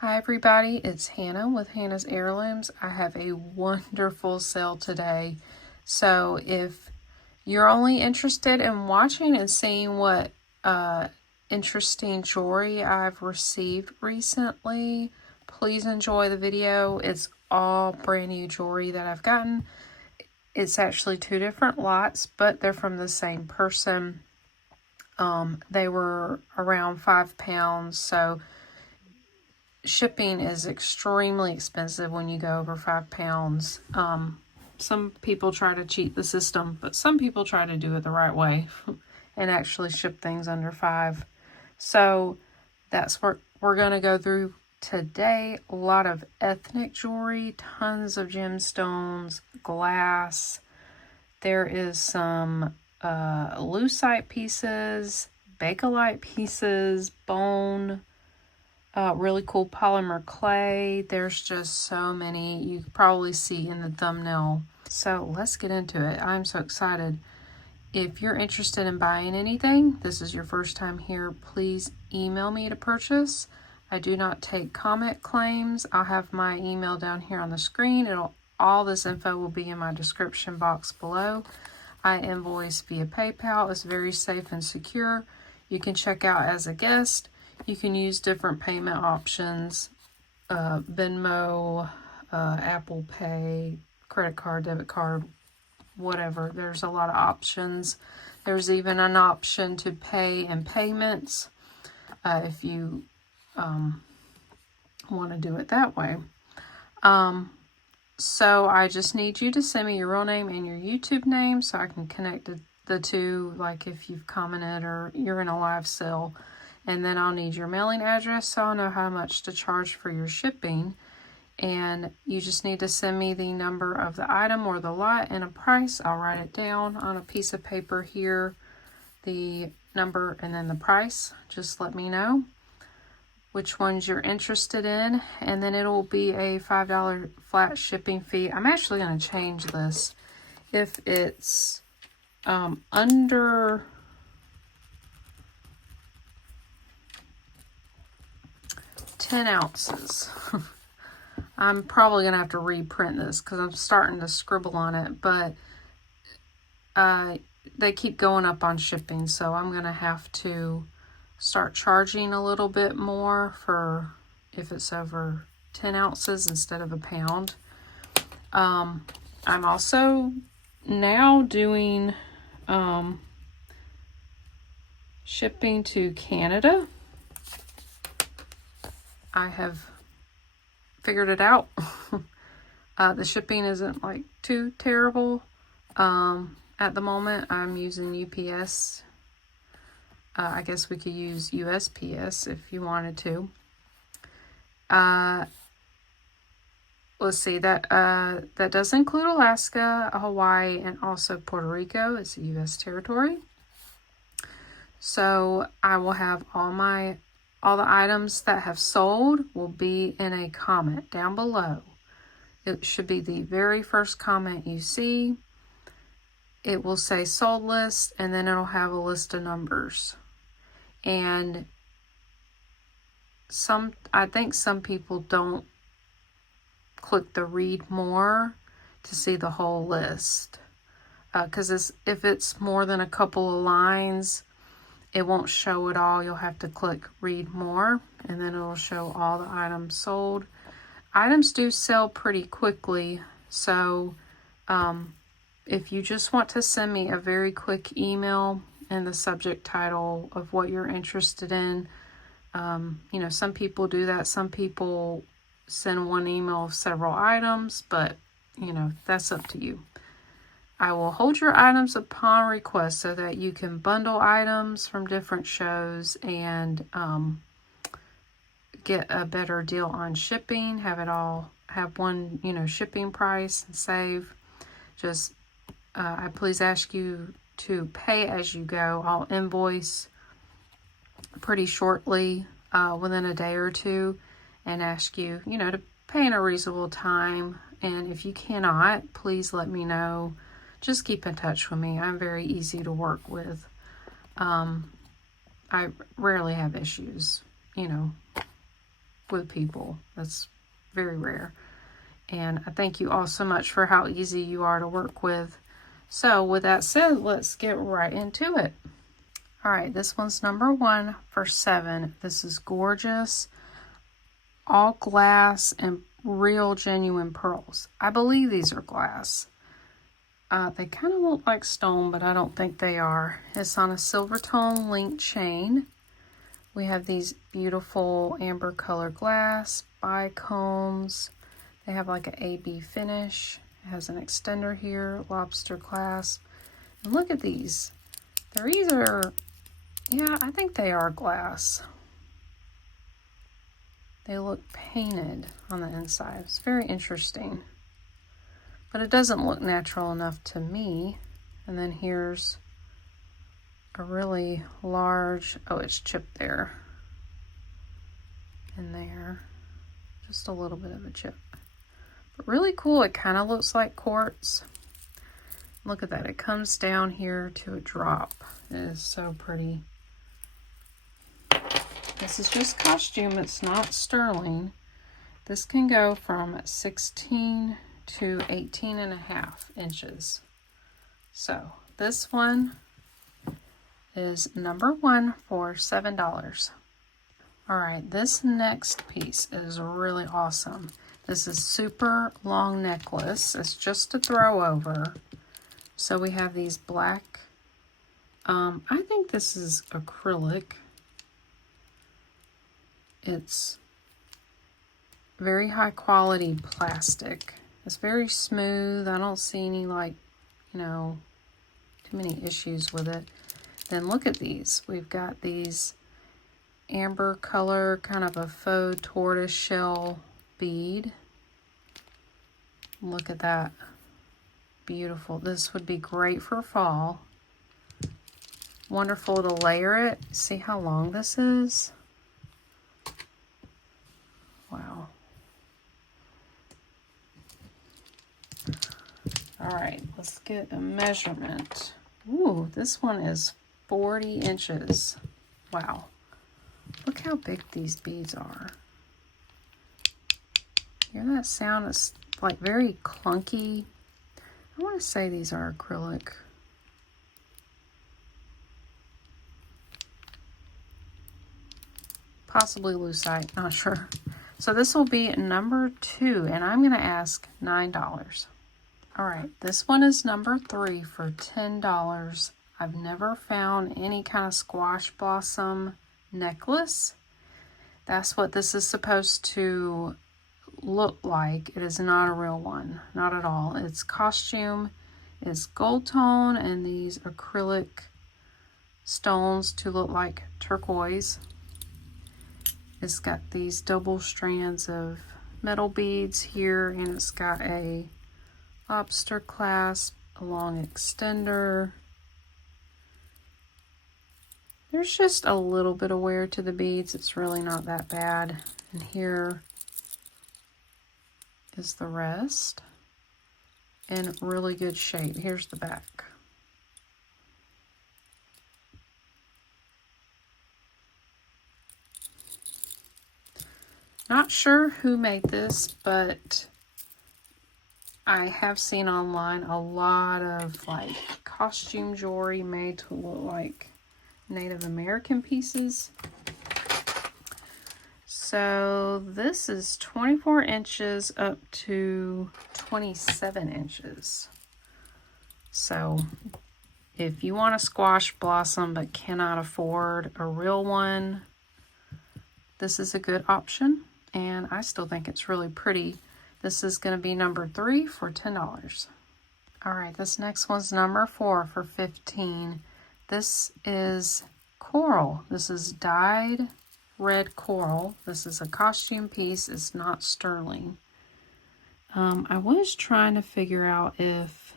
Hi everybody, it's Hannah with Hannah's Heirlooms. I have a wonderful sale today. So if you're only interested in watching and seeing what interesting jewelry I've received recently, please enjoy the video. It's all brand new jewelry that I've gotten. It's actually two different lots, but they're from the same person. They were around £5, so shipping is extremely expensive when you go over £5. Some people try to cheat the system, but some people try to do it the right way and actually ship things under $5. So that's what we're going to go through today. A lot of ethnic jewelry, tons of gemstones, glass. There is some lucite pieces, Bakelite pieces, bone, really cool polymer clay. There's just so many. You can probably see in the thumbnail. So let's get into it. I'm so excited. If you're interested in buying anything, this is your first time here, please email me to purchase. I do not take comment claims. I'll have my email down here on the screen. All this info will be in my description box below. I invoice via PayPal. It's very safe and secure. You can check out as a guest. You can use different payment options, Venmo, Apple Pay, credit card, debit card, whatever. There's a lot of options. There's even an option to pay in payments if you want to do it that way. So I just need you to send me your real name and your YouTube name so I can connect the two, like if you've commented or you're in a live sale. And then I'll need your mailing address so I'll know how much to charge for your shipping. And you just need to send me the number of the item or the lot and a price. I'll write it down on a piece of paper here, the number and then the price. Just let me know which ones you're interested in. And then it'll be a $5 flat shipping fee. I'm actually going to change this. If it's under 10 ounces. I'm probably going to have to reprint this because I'm starting to scribble on it, but they keep going up on shipping, so I'm going to have to start charging a little bit more for if it's over 10 ounces instead of a pound. I'm also now doing shipping to Canada. I have figured it out. The shipping isn't like too terrible. At the moment, I'm using UPS. I guess we could use USPS if you wanted to. Let's see, that does include Alaska, Hawaii, and also Puerto Rico. It's a US territory. So I will have all the items that have sold will be in a comment down below. It should be the very first comment you see. It will say sold list, and then it'll have a list of numbers. And I think some people don't click the read more to see the whole list. Because if it's more than a couple of lines, it won't show it all. You'll have to click read more, and then it'll show all the items sold. Items do sell pretty quickly, so if you just want to send me a very quick email and the subject title of what you're interested in, some people do that. Some people send one email of several items, but that's up to you. I will hold your items upon request so that you can bundle items from different shows and get a better deal on shipping. Have one, shipping price and save. Just, I please ask you to pay as you go. I'll invoice pretty shortly, within a day or two, and ask you, to pay in a reasonable time. And if you cannot, please let me know. Just keep in touch with me. I'm very easy to work with. I rarely have issues, with people. That's very rare. And I thank you all so much for how easy you are to work with. So with that said, let's get right into it. All right, this one's number 1 for 7. This is gorgeous. All glass and real genuine pearls. I believe these are glass. They kind of look like stone, but I don't think they are. It's on a silver tone link chain. We have these beautiful amber color glass, bicones. They have like an AB finish. It has an extender here, lobster clasp. And look at these. They're either, yeah, I think they are glass. They look painted on the inside. It's very interesting. But it doesn't look natural enough to me. And then here's a really large, oh, it's chipped there and there. Just a little bit of a chip. But really cool. It kind of looks like quartz. Look at that. It comes down here to a drop. It is so pretty. This is just costume. It's not sterling. This can go from 16 to 18.5 inches. So this one is number 1 for $7. All right, this next piece is really awesome. This is super long necklace. It's just to throw over. So we have these black, I think this is acrylic. It's very high quality plastic. It's very smooth. I don't see any too many issues with it. Then look at these. We've got these amber color, kind of a faux tortoise shell bead. Look at that. Beautiful. This would be great for fall. Wonderful to layer it. See how long this is? Wow. All right, let's get a measurement. Ooh, this one is 40 inches. Wow. Look how big these beads are. Hear that sound? It's like very clunky. I want to say these are acrylic. Possibly lucite, not sure. So this will be number 2, and I'm going to ask $9. All right, this one is number 3 for $10. I've never found any kind of squash blossom necklace. That's what this is supposed to look like. It is not a real one, not at all. It's costume, it's gold tone, and these acrylic stones to look like turquoise. It's got these double strands of metal beads here, and it's got a lobster clasp, a long extender. There's just a little bit of wear to the beads. It's really not that bad. And here is the rest in really good shape. Here's the back. Not sure who made this, but I have seen online a lot of like costume jewelry made to look like Native American pieces. So this is 24 inches up to 27 inches. So if you want a squash blossom but cannot afford a real one, this is a good option. And I still think it's really pretty. This is going to be number 3 for $10. All right, this next one's number 4 for $15. This is coral. This is dyed red coral. This is a costume piece. It's not sterling. I was trying to figure out if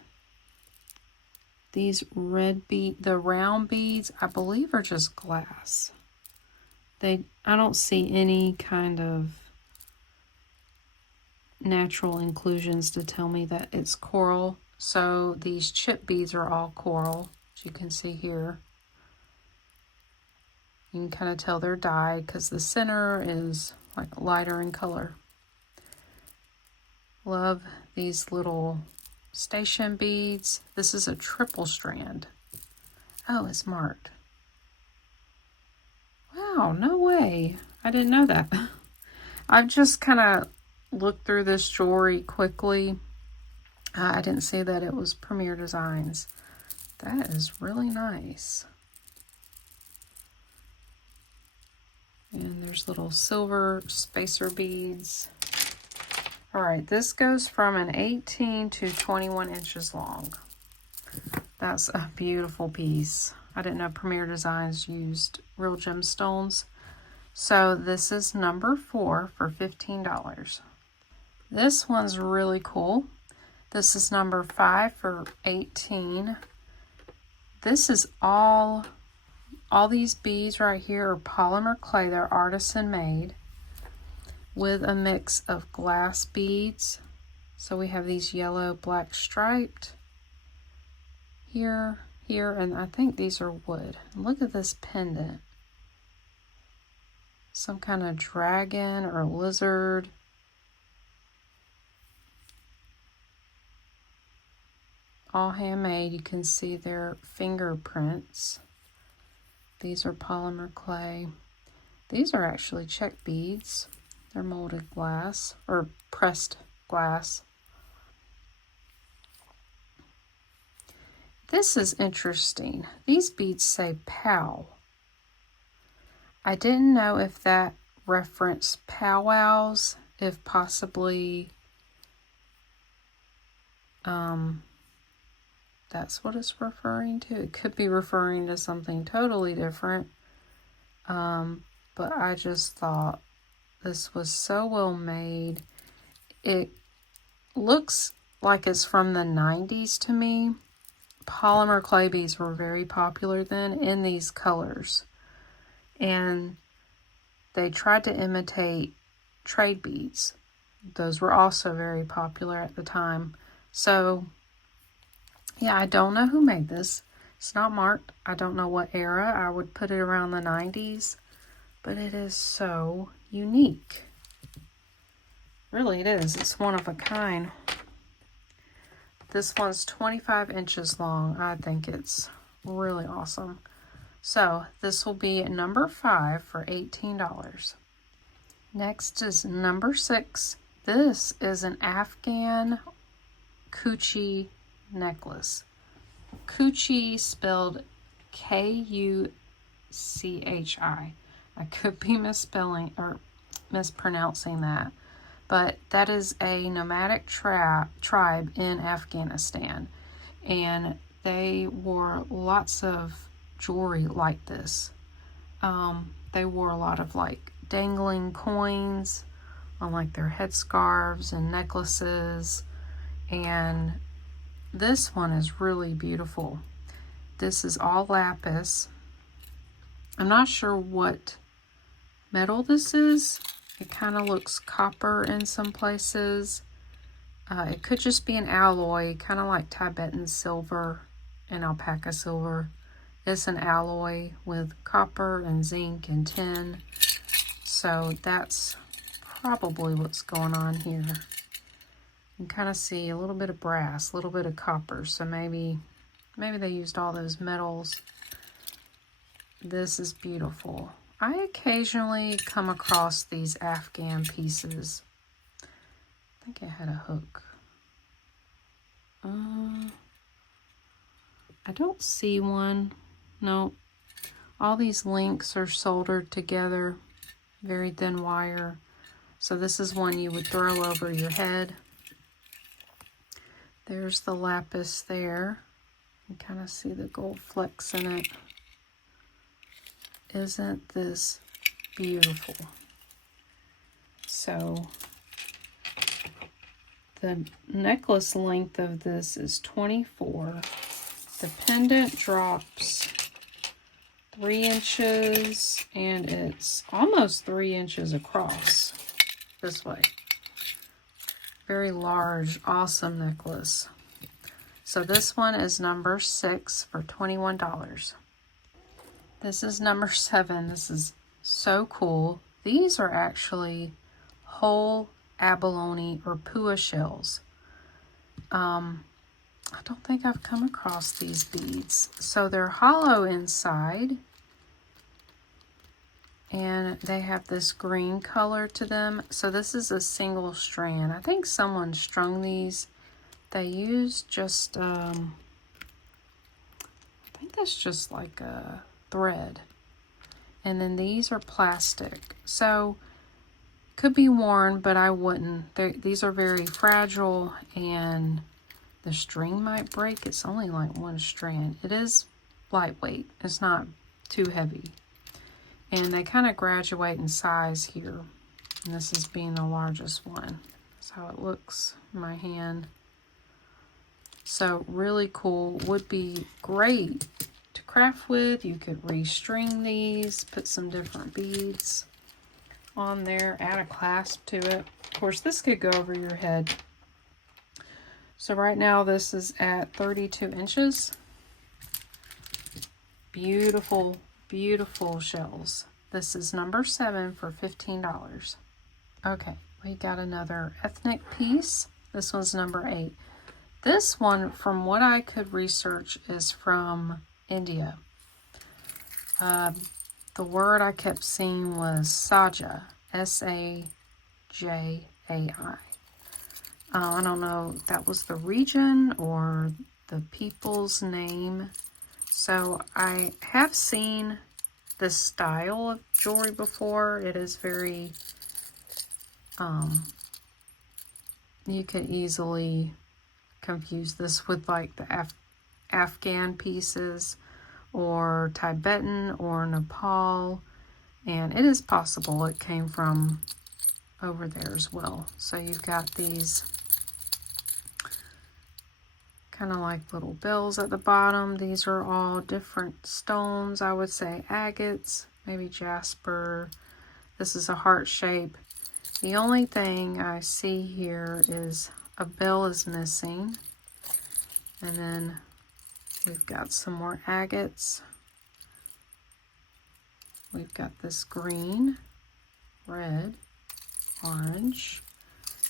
these the round beads, I believe, are just glass. I don't see any kind of natural inclusions to tell me that it's coral. So these chip beads are all coral, as you can see here. You can kind of tell they're dyed because the center is like lighter in color. Love these little station beads. This is a triple strand. Oh, it's marked. Wow, no way. I didn't know that. I've just kind of looked through this jewelry quickly. I didn't see that it was Premier Designs. That is really nice. And there's little silver spacer beads. All right, this goes from an 18 to 21 inches long. That's a beautiful piece. I didn't know Premier Designs used real gemstones. So this is number 4 for $15. This one's really cool. This is number 5 for $18. This is all these beads right here are polymer clay. They're artisan made with a mix of glass beads. So we have these yellow, black striped here, and I think these are wood. And look at this pendant. Some kind of dragon or lizard. All handmade. You can see their fingerprints. These are polymer clay. These are actually check beads. They're molded glass or pressed glass. This is interesting. These beads say POW. I didn't know if that referenced powwows, if possibly that's what it's referring to. It could be referring to something totally different. But I just thought this was so well made. It looks like it's from the 90s to me. Polymer clay beads were very popular then in these colors. And they tried to imitate trade beads. Those were also very popular at the time. So, yeah, I don't know who made this. It's not marked. I don't know what era. I would put it around the 90s. But it is so unique. Really, it is. It's one of a kind. This one's 25 inches long. I think it's really awesome. So this will be number 5 for $18. Next is number 6. This is an Afghan Kuchi necklace. Kuchi spelled K-U-C-H-I. I could be mispronouncing that. But that is a nomadic tribe in Afghanistan. And they wore lots of jewelry like this. They wore a lot of like dangling coins on like their headscarves and necklaces. And this one is really beautiful. This is all lapis. I'm not sure what metal this is. It kind of looks copper in some places. It could just be an alloy, kind of like Tibetan silver and alpaca silver. It's an alloy with copper and zinc and tin. So that's probably what's going on here. You can kind of see a little bit of brass, a little bit of copper. So maybe they used all those metals. This is beautiful. I occasionally come across these Afghan pieces. I think it had a hook. I don't see one. No. All these links are soldered together. Very thin wire. So this is one you would throw over your head. There's the lapis there. You kind of see the gold flecks in it. Isn't this beautiful? So the necklace length of this is 24. The pendant drops 3 inches and it's almost 3 inches across this way. Very large, awesome necklace. So this one is number 6 for $21. This is number 7. This is so cool. these are actually whole abalone or pua shells. I don't think I've come across these beads. So they're hollow inside, and they have this green color to them. So this is a single strand. I think someone strung these. They used just, I think that's just like a thread. And then these are plastic. So could be worn, but I wouldn't. These are very fragile, and the string might break. It's only like one strand. It is lightweight. It's not too heavy. And they kind of graduate in size here. And this is being the largest one. That's how it looks in my hand. So really cool. Would be great to craft with. You could restring these, put some different beads on there, add a clasp to it. Of course, this could go over your head. So right now this is at 32 inches. Beautiful, beautiful shells. This is number 7 for $15. Okay, we got another ethnic piece. This one's number 8. This one, from what I could research, is from India. The word I kept seeing was Saja, S-A-J-A-I. I don't know if that was the region or the people's name. So I have seen this style of jewelry before. It is very, you could easily confuse this with like the Afghan pieces or Tibetan or Nepal. And it is possible it came from over there as well. So you've got these kind of like little bells at the bottom. These are all different stones. I would say agates, maybe jasper. This is a heart shape. The only thing I see here is a bell is missing. And then we've got some more agates. We've got this green, red, orange.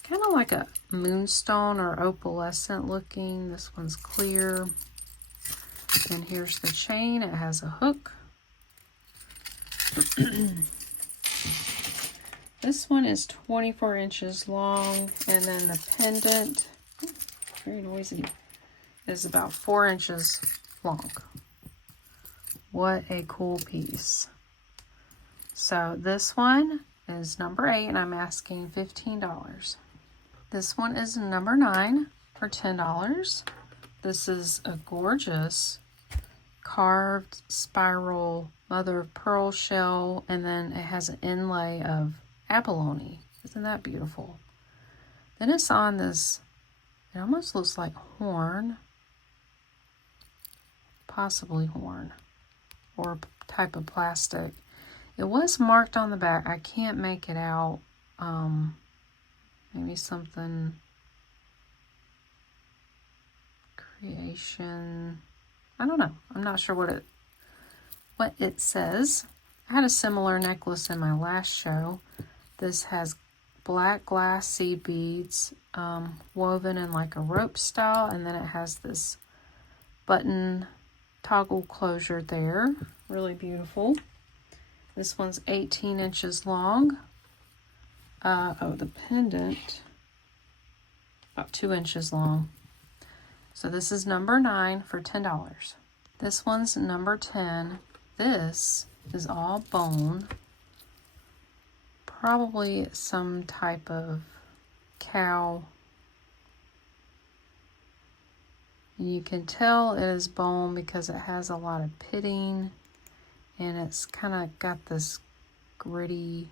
Kind of like a moonstone or opalescent looking. This one's clear. And here's the chain. It has a hook. This one is 24 inches long. And then the pendant, very noisy, is about 4 inches long. What a cool piece. So this one is number 8, and I'm asking $15. This one is number 9 for $10. This is a gorgeous carved spiral mother of pearl shell, and then it has an inlay of abalone. Isn't that beautiful? Then it's on this, it almost looks like horn, possibly horn, or type of plastic. It was marked on the back. I can't make it out. Maybe something, creation. I don't know. I'm not sure what it says. I had a similar necklace in my last show. This has black glass seed beads woven in like a rope style, and then it has this button toggle closure there. Really beautiful. This one's 18 inches long. The pendant, about 2 inches long. So this is number 9 for $10. This one's number 10. This is all bone. Probably some type of cow. You can tell it is bone because it has a lot of pitting, and it's kind of got this gritty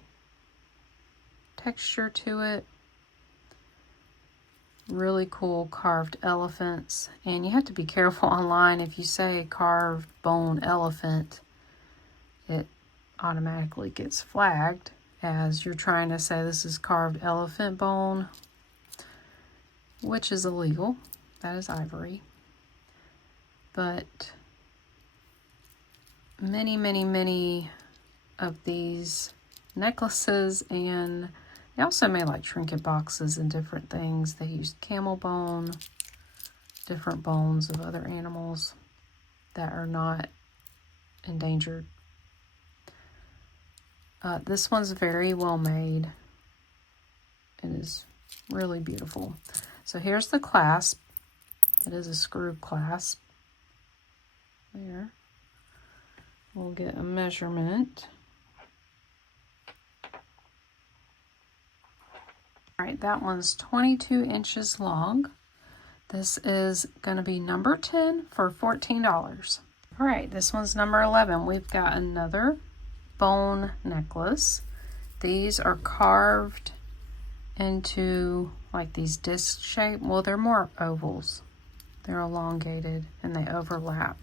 texture to it. Really cool carved elephants. And you have to be careful online. If you say carved bone elephant, it automatically gets flagged as you're trying to say this is carved elephant bone, which is illegal. That is ivory. But many, many, many of these necklaces, and they also made like trinket boxes and different things. They used camel bone, different bones of other animals that are not endangered. This one's very well made. It is really beautiful. So here's the clasp. It is a screw clasp. There. We'll get a measurement. All right, that one's 22 inches long. This is going to be number 10 for $14. All right, this one's number 11. We've got another bone necklace. These are carved into like these disc shape. Well, they're more ovals. They're elongated and they overlap.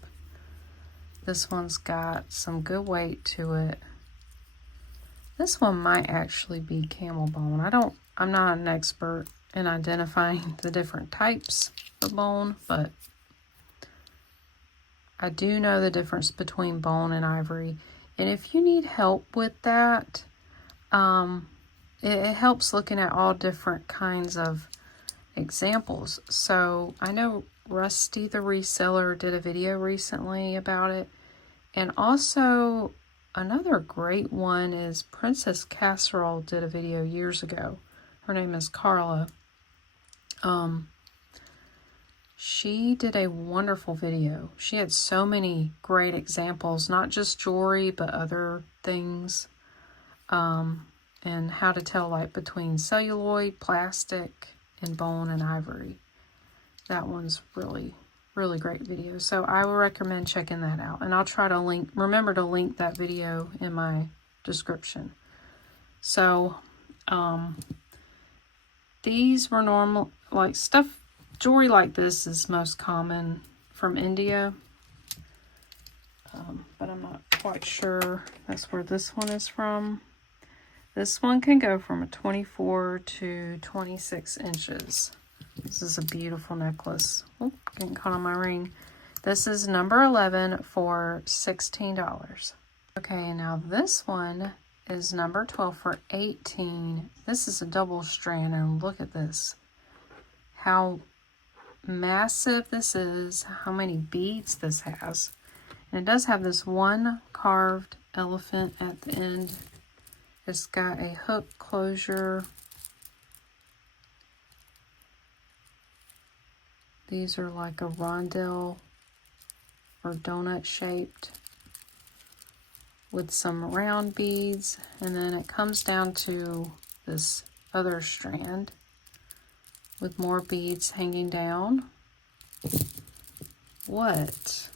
This one's got some good weight to it. This one might actually be camel bone. I'm not an expert in identifying the different types of bone, but I do know the difference between bone and ivory. And if you need help with that, it helps looking at all different kinds of examples. So I know Rusty the Reseller did a video recently about it. And also another great one is Princess Casserole did a video years ago. Her name is Carla. She did a wonderful video. She had so many great examples, not just jewelry, but other things. And how to tell like between celluloid, plastic, and bone and ivory. That one's really great video. So I would recommend checking that out. And I'll try to remember to link that video in my description. So, these were normal, like jewelry like this is most common from India. But I'm not quite sure that's where this one is from. This one can go from a 24 to 26 inches. This is a beautiful necklace. Oh, getting caught on my ring. This is number 11 for $16. Okay, now this one is number 12 for $18. This is a double strand, and look at this. How massive this is, how many beads this has. And it does have this one carved elephant at the end. It's got a hook closure. These are like a rondelle or donut shaped with some round beads. And then it comes down to this other strand with more beads hanging down. What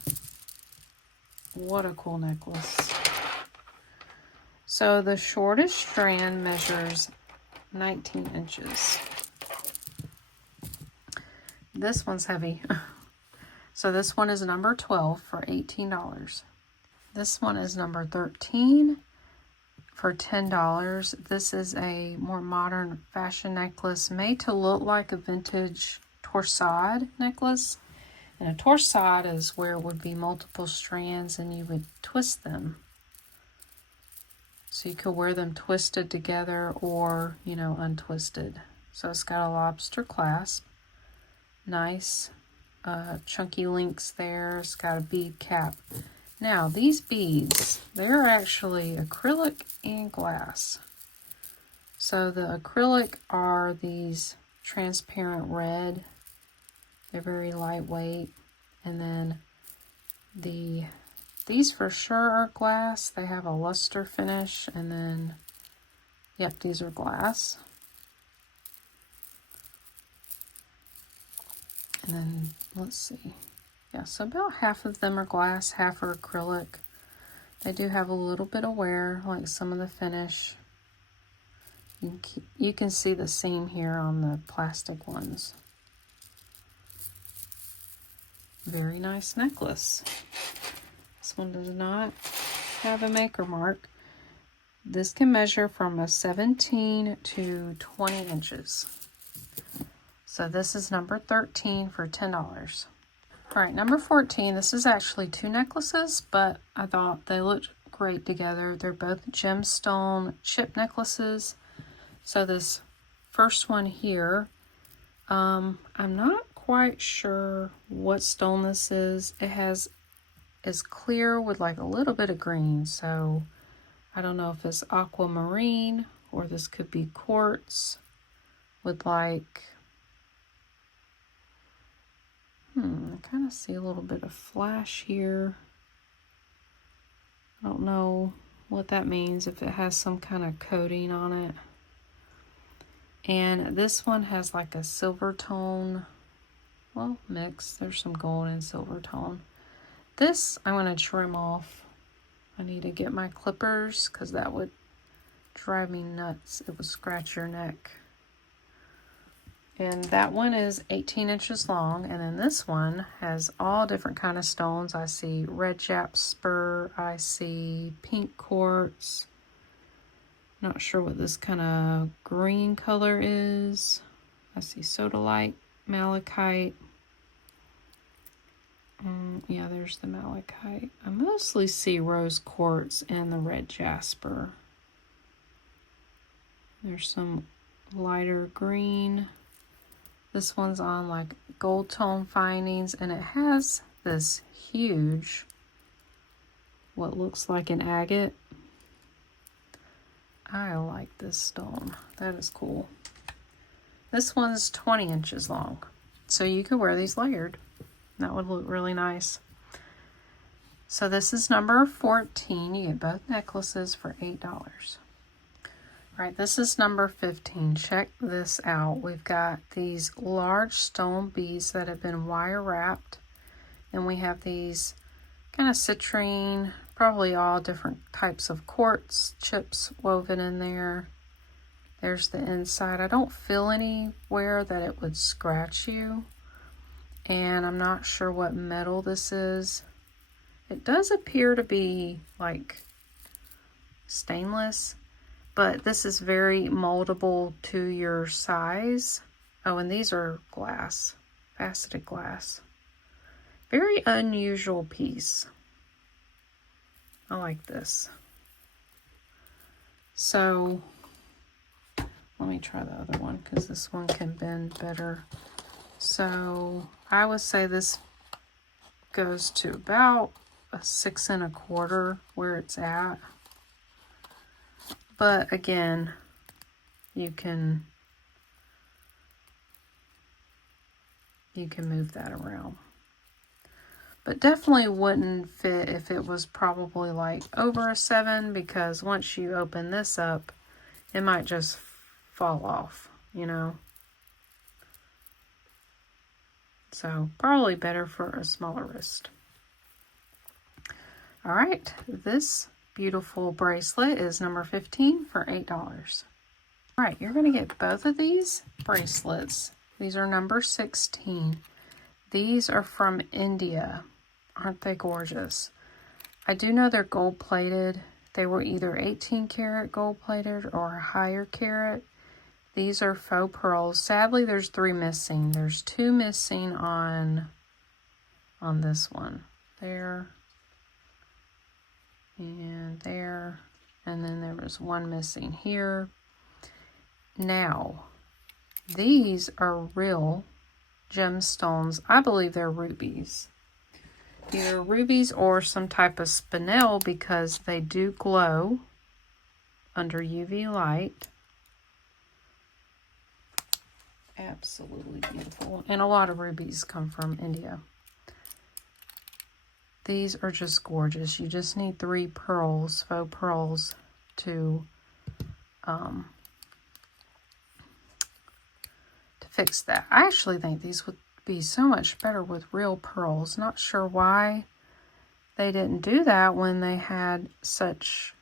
a cool necklace. So the shortest strand measures 19 inches. This one's heavy. So this one is number 12 for $18. This one is number 13 for $10. This is a more modern fashion necklace made to look like a vintage torsade necklace. And a torsade is where it would be multiple strands and you would twist them. So you could wear them twisted together or, untwisted. So it's got a lobster clasp. Nice chunky links there. It's got a bead cap. Now, these beads, they're actually acrylic and glass. So the acrylic are these transparent red. They're very lightweight. And then these for sure are glass. They have a luster finish. And then, yep, these are glass. And then, let's see. Yeah, so about half of them are glass, half are acrylic. They do have a little bit of wear, like some of the finish. You can see the seam here on the plastic ones. Very nice necklace. This one does not have a maker mark. This can measure from a 17 to 20 inches. So this is number 13 for $10. All right, number 14, this is actually two necklaces, but I thought they looked great together. They're both gemstone chip necklaces. So this first one here, I'm not quite sure what stone this is. It's clear with like a little bit of green, so I don't know if it's aquamarine or this could be quartz with like, I kind of see a little bit of flash here. I don't know what that means, if it has some kind of coating on it. And this one has like a silver tone, well, mix. There's some gold and silver tone. This I'm going to trim off. I need to get my clippers because that would drive me nuts. It would scratch your neck. And that one is 18 inches long. And then this one has all different kind of stones. I see red jasper. I see pink quartz. Not sure what this kind of green color is. I see sodalite, malachite. Yeah, there's the malachite. I mostly see rose quartz and the red jasper. There's some lighter green. This one's on like gold tone findings, and it has this huge, what looks like an agate. I like this stone. That is cool. This one's 20 inches long, so you could wear these layered. That would look really nice. So this is number 14. You get both necklaces for $8. All right, this is number 15. Check this out. We've got these large stone beads that have been wire wrapped. And we have these kind of citrine, probably all different types of quartz chips woven in there. There's the inside. I don't feel anywhere that it would scratch you. And I'm not sure what metal this is. It does appear to be like stainless, but this is very moldable to your size. Oh, and these are glass, faceted glass. Very unusual piece. I like this. So let me try the other one because this one can bend better. So I would say this goes to about a 6 1/4 where it's at. But again, you can move that around. But definitely wouldn't fit if it was probably like over a 7, because once you open this up, it might just fall off, you know. So probably better for a smaller wrist. All right, this beautiful bracelet is number 15 for $8. All right, you're going to get both of these bracelets. These are number 16. These are from India. Aren't they gorgeous? I do know they're gold plated. They were either 18 karat gold plated or higher carat. These are faux pearls. Sadly, there's 3 missing. There's 2 missing on this one. There. And there. And then there was 1 missing here. Now, these are real gemstones. I believe they're rubies. Either rubies or some type of spinel, because they do glow under UV light. Absolutely beautiful. And a lot of rubies come from India. These are just gorgeous. You just need 3 pearls, faux pearls, to fix that. I actually think these would be so much better with real pearls. Not sure why they didn't do that when they had such,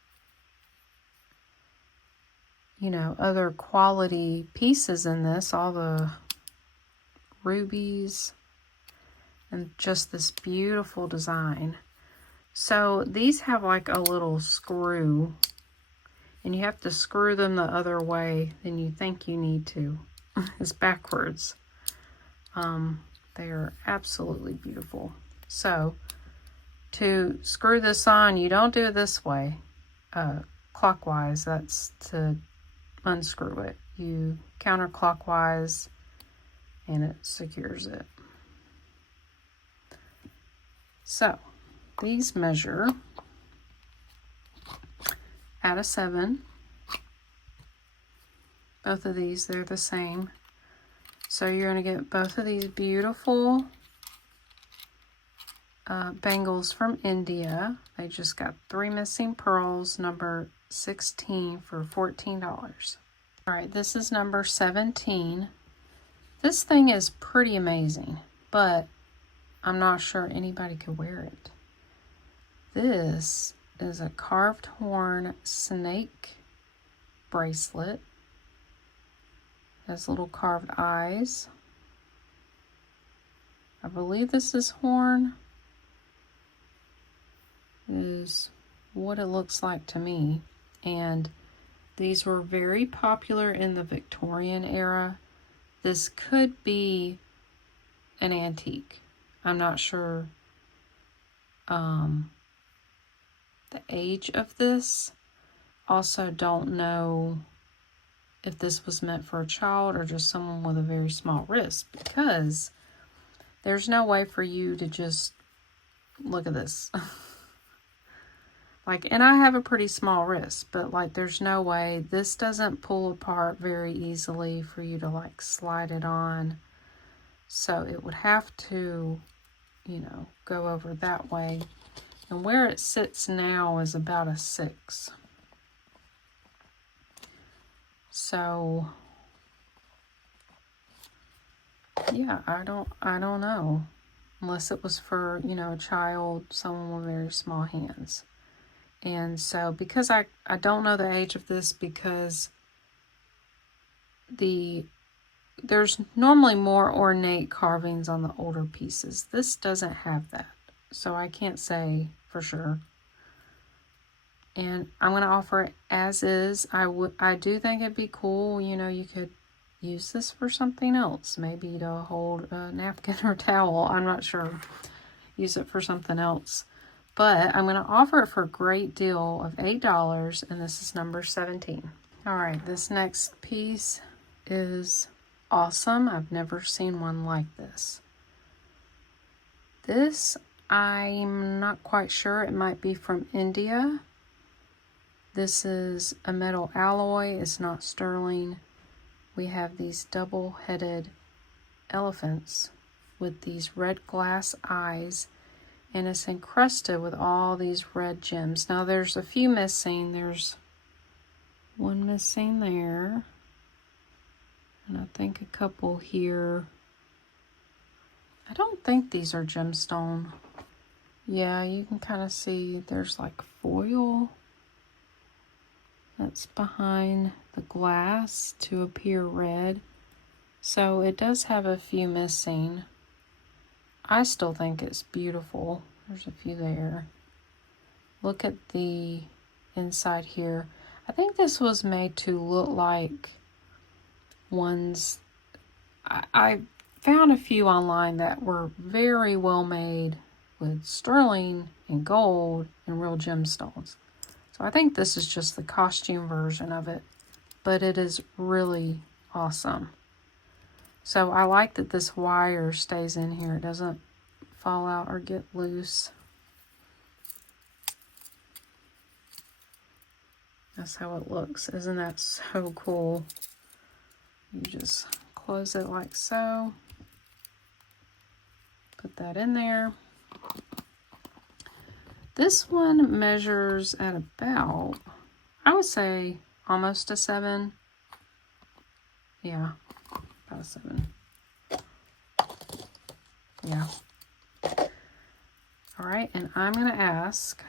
you know, other quality pieces in this. All the rubies and just this beautiful design. So these have like a little screw, and you have to screw them the other way than you think you need to. It's backwards. They are absolutely beautiful. So To screw this on, you don't do it this way, clockwise. That's to unscrew it. You counterclockwise and it secures it. So these measure out of 7. Both of these, they're the same. So you're going to get both of these beautiful bangles from India. They just got 3 missing pearls, number 16 for $14. All right, this is number 17. This thing is pretty amazing, but I'm not sure anybody could wear it. This is a carved horn snake bracelet. Has little carved eyes. I believe this is horn. Is what it looks like to me. And these were very popular in the Victorian era. This could be an antique. I'm not sure the age of this. Also don't know if this was meant for a child or just someone with a very small wrist, because there's no way for you to just look at this. Like, and I have a pretty small wrist, but like there's no way. This doesn't pull apart very easily for you to like slide it on. So it would have to, you know, go over that way. And where it sits now is about a 6. So yeah, I don't know. Unless it was for, you know, a child, someone with very small hands. And so because I don't know the age of this, because there's normally more ornate carvings on the older pieces. This doesn't have that. So I can't say for sure. And I'm going to offer it as is. I do think it'd be cool. You know, you could use this for something else. Maybe to hold a napkin or towel. I'm not sure. Use it for something else. But I'm going to offer it for a great deal of $8. And this is number 17. All right. This next piece is awesome. I've never seen one like this. This, I'm not quite sure. It might be from India. This is a metal alloy. It's not sterling. We have these double-headed elephants with these red glass eyes, and it's encrusted with all these red gems. Now there's a few missing. There's one missing there, and I think a couple here. I don't think these are gemstone. Yeah, you can kind of see there's like foil that's behind the glass to appear red. So it does have a few missing. I still think it's beautiful. There's a few there. Look at the inside here. I think this was made to look like ones. I found a few online that were very well made with sterling and gold and real gemstones. So I think this is just the costume version of it, but it is really awesome. So I like that this wire stays in here. It doesn't fall out or get loose. That's how it looks. Isn't that so cool? You just close it like so. Put that in there. This one measures at about, I would say, almost a 7. Yeah, about a 7. Yeah. All right, and I'm going to ask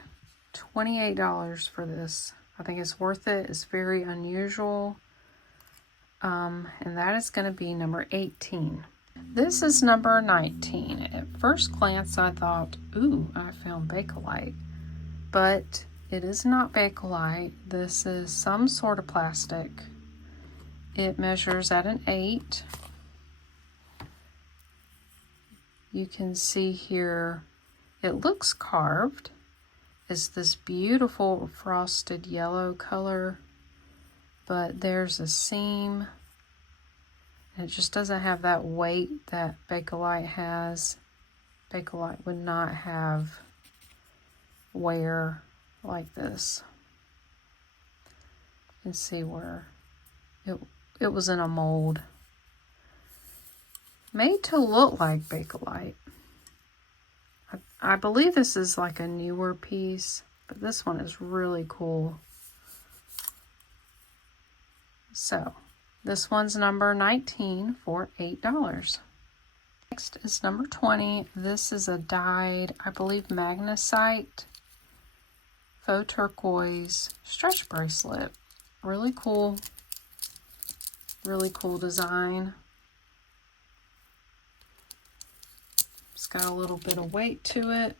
$28 for this. I think it's worth it. It's very unusual. And that is going to be number 18. This is number 19. At first glance, I thought, ooh, I found Bakelite. But it is not Bakelite. This is some sort of plastic. It measures at an 8. You can see here, It looks carved. It's this beautiful frosted yellow color, but there's a seam. It just doesn't have that weight that Bakelite has. Bakelite would not have wear like this. You can see where it was in a mold. Made to look like Bakelite. I believe this is like a newer piece, but this one is really cool. So, this one's number 19 for $8. Next is number 20. This is a dyed, I believe, magnesite faux turquoise stretch bracelet. Really cool design. It's got a little bit of weight to it.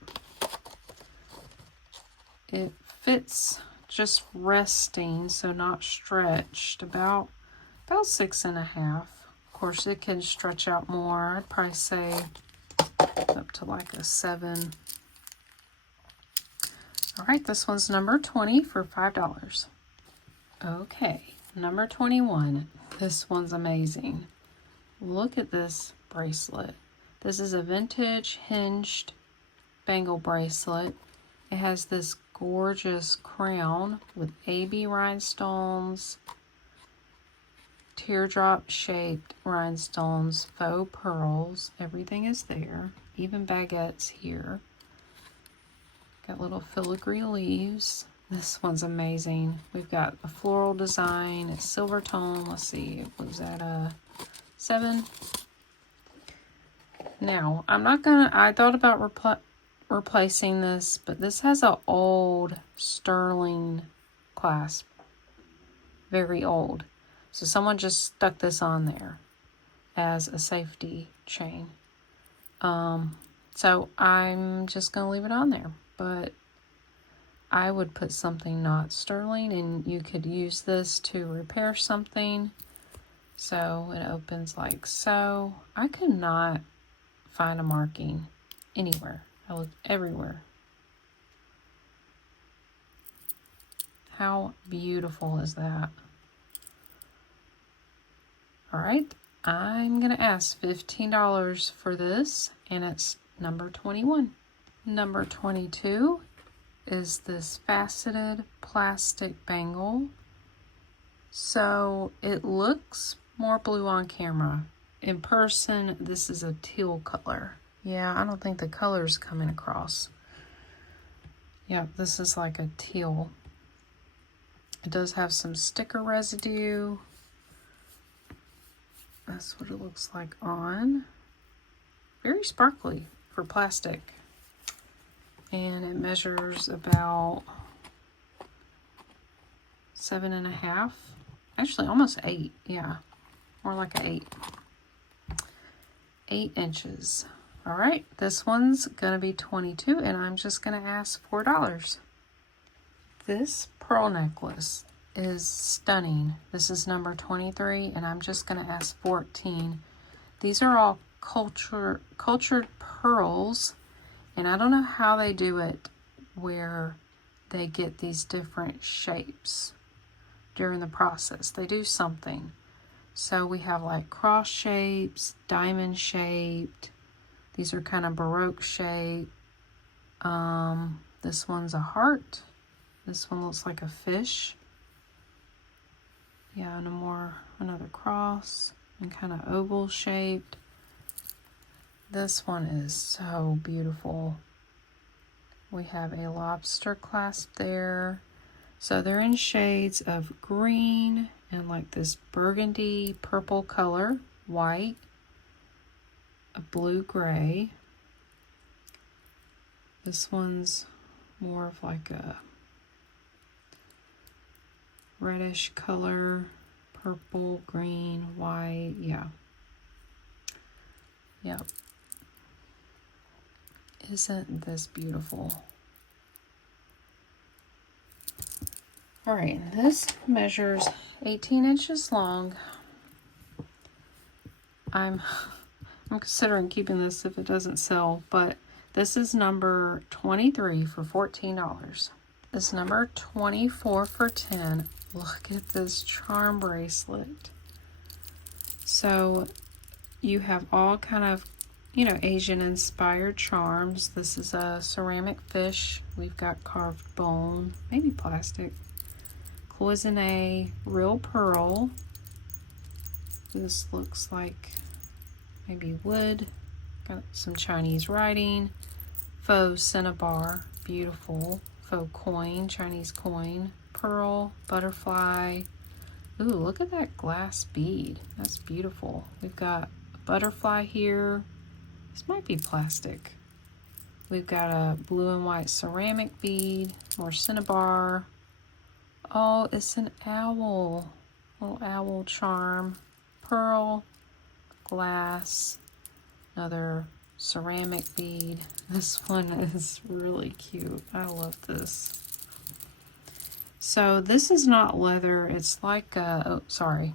It fits just resting, so not stretched, about 6.5. Of course, it can stretch out more. I'd probably say up to like a 7. All right, this one's number 20 for $5. Okay, number 21. This one's amazing. Look at this bracelet. This is a vintage hinged bangle bracelet. It has this gorgeous crown with AB rhinestones, teardrop shaped rhinestones, faux pearls. Everything is there, even baguettes here. Got little filigree leaves. This one's amazing. We've got a floral design, it's silver tone. Let's see, it was at a 7. Now, I thought about replacing this, but this has an old sterling clasp. Very old. So someone just stuck this on there as a safety chain. So I'm just going to leave it on there. But I would put something not sterling, and you could use this to repair something. So it opens like so. I could not find a marking anywhere. I looked everywhere. How beautiful is that? All right, I'm gonna ask $15 for this, and it's number 21. Number 22 is this faceted plastic bangle. So it looks more blue on camera. In person, this is a teal color. Yeah, I don't think the color's coming across. Yeah, this is like a teal. It does have some sticker residue. That's what it looks like on. Very sparkly for plastic. And it measures about 7.5. Actually, almost 8. Yeah, more like an 8. 8 inches. All right, this one's gonna be 22, and I'm just gonna ask $4. This pearl necklace is stunning. This is number 23, and I'm just gonna ask 14. These are all cultured pearls, and I don't know how they do it where they get these different shapes during the process. They do something. So we have like cross shapes, diamond shaped. These are kind of Baroque shape. This one's a heart. This one looks like a fish. Yeah, and another cross and kind of oval shaped. This one is so beautiful. We have a lobster clasp there. So they're in shades of green and like this burgundy purple color, white, a blue gray. This one's more of like a reddish color, purple, green, white. Yeah. Yep. Isn't this beautiful? All right, this measures 18 inches long. I'm considering keeping this if it doesn't sell, but This is number 23 for $14. This is number 24 for $10. Look at this charm bracelet. So you have all kind of, you know, Asian inspired charms. This is a ceramic fish. We've got carved bone, maybe plastic. Cloisonne, real pearl. This looks like maybe wood. Got some Chinese writing. Faux cinnabar, beautiful. Faux coin, Chinese coin. Pearl, butterfly. Ooh, look at that glass bead. That's beautiful. We've got a butterfly here. This might be plastic. We've got a blue and white ceramic bead. More cinnabar. Oh, it's an owl. Little owl charm. Pearl, glass, another ceramic bead. This one is really cute. I love this. So this is not leather. It's like a, oh, sorry.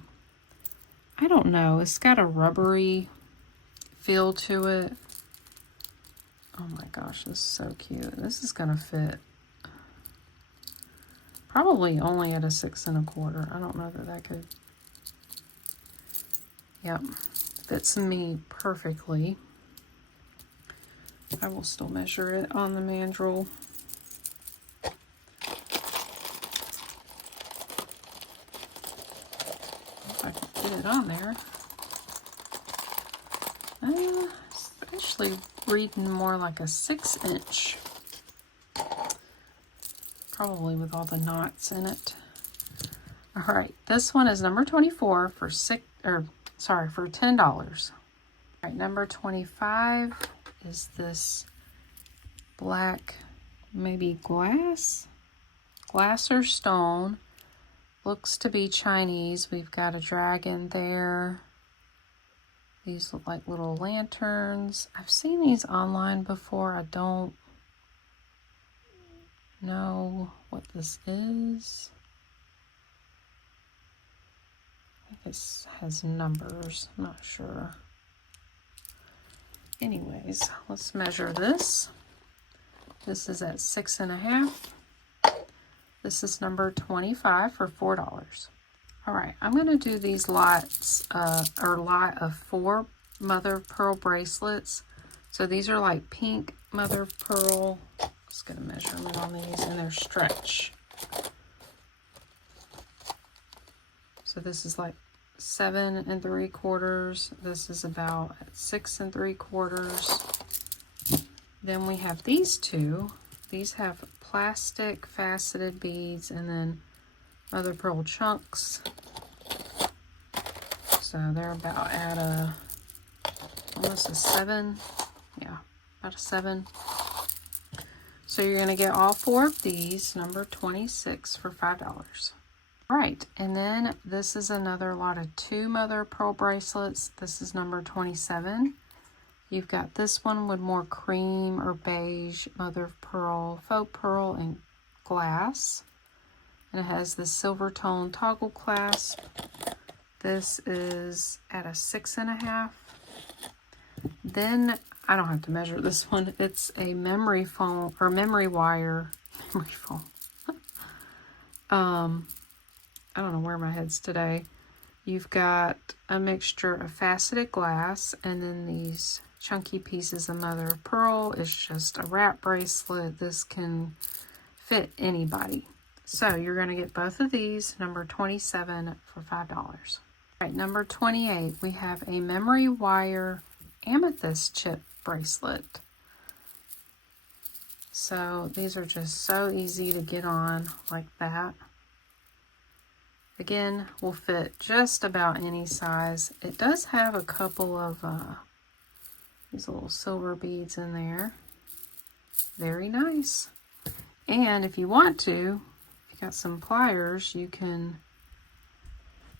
I don't know. It's got a rubbery feel to it. Oh my gosh, this is so cute. This is gonna fit probably only at a 6 1/4. I don't know that could. Yep, fits me perfectly. I will still measure it on the mandrel. If I can get it on there. It's actually reading more like a 6-inch. Probably with all the knots in it. All right, this one is number 24 for $10. All right, number 25 is this black, maybe glass or stone. Looks to be Chinese. We've got a dragon there. These look like little lanterns. I've seen these online before. I don't know what this is. I think it has numbers. I'm not sure. Anyways, let's measure this. This is at 6 1/2. This is number 25 for $4. All right, I'm going to do these lot of 4 mother of pearl bracelets. So these are like pink mother of pearl. Let's get a measurement on these, and they're stretch. So this is like 7 3/4. This is about 6 3/4. Then we have these two. These have plastic faceted beads and then mother pearl chunks. So they're about at almost a 7. Yeah, about a 7. So you're going to get all 4 of these, number 26 for $5. All right, and then this is another lot of 2 mother of pearl bracelets. This is number 27. You've got this one with more cream or beige mother of pearl, faux pearl, and glass. And it has the silver tone toggle clasp. This is at a 6 1/2. Then I don't have to measure this one. It's a memory foam or memory wire. Memory foam. I don't know where my head's today. You've got a mixture of faceted glass and then these chunky pieces of mother of pearl. It's just a wrap bracelet. This can fit anybody. So you're going to get both of these, number 27 for $5. All right, number 28, we have a memory wire amethyst chip bracelet. So these are just so easy to get on like that. Again, will fit just about any size. It does have a couple of these little silver beads in there. Very nice. And if you want to, if you got some pliers, you can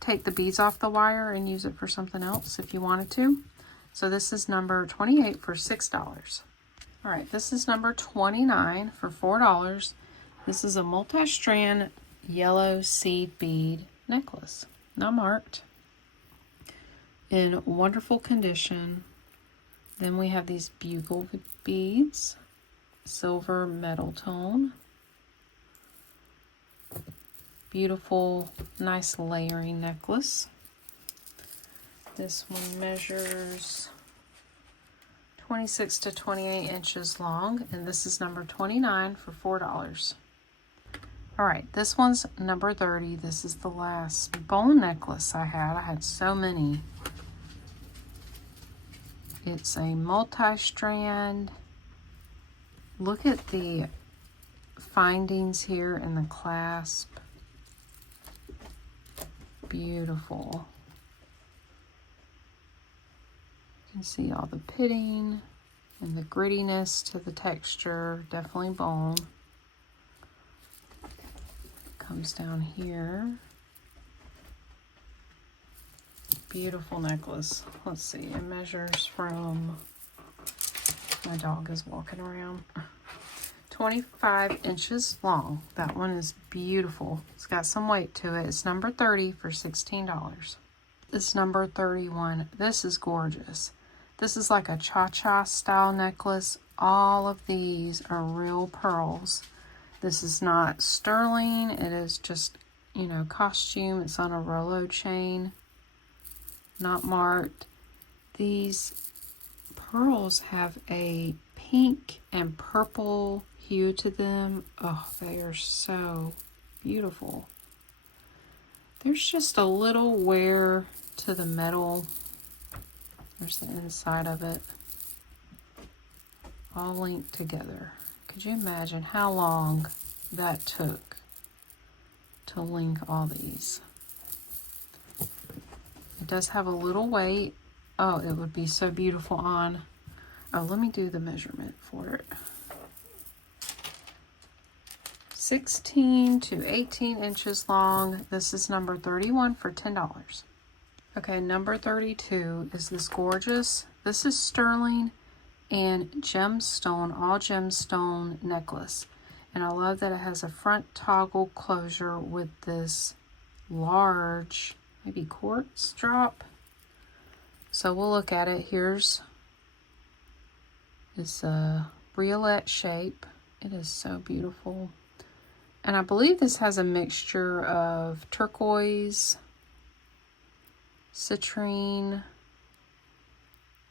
take the beads off the wire and use it for something else if you wanted to. So this is number 28 for $6. All right, this is number 29 for $4. This is a multi-strand yellow seed bead necklace, not marked, in wonderful condition. Then we have these bugle beads, silver metal tone. Beautiful, nice layering necklace. This one measures 26 to 28 inches long, and this is number 29 for $4. All right, this one's number 30. This is the last bone necklace I had. I had so many. It's a multi-strand. Look at the findings here in the clasp. Beautiful. You can see all the pitting and the grittiness to the texture. Definitely bone. Comes down here. Beautiful necklace. Let's see, it measures from, my dog is walking around, 25 inches long. That one is beautiful. It's got some weight to it. It's number 30 for $16. This number 31. This is gorgeous. This is like a cha-cha style necklace. All of these are real pearls. This is not sterling. It is just, you know, costume. It's on a Rolo chain. Not marked. These pearls have a pink and purple hue to them. Oh, they are so beautiful. There's just a little wear to the metal. There's the inside of it. All linked together. Could you imagine how long that took to link all these? It does have a little weight. Oh, it would be so beautiful on. Oh, let me do the measurement for it. 16 to 18 inches long. This is number 31 for $10. Okay, number 32 is this gorgeous. This is sterling and gemstone, all gemstone necklace. And I love that it has a front toggle closure with this large, maybe quartz drop. So we'll look at it. Here's this briolette shape. It is so beautiful. And I believe this has a mixture of turquoise, citrine.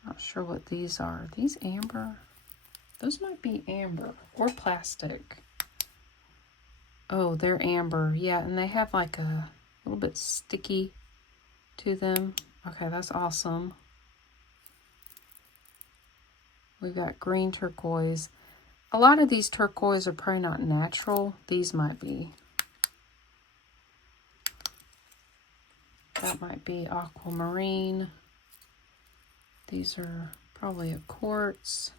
Not sure what these are. Are these amber? Those might be amber or plastic. Oh, they're amber. Yeah, and they have like a little bit sticky to them. Okay, that's awesome. We got green turquoise. A lot of these turquoise are probably not natural. These might be. That might be aquamarine. These are probably a quartz.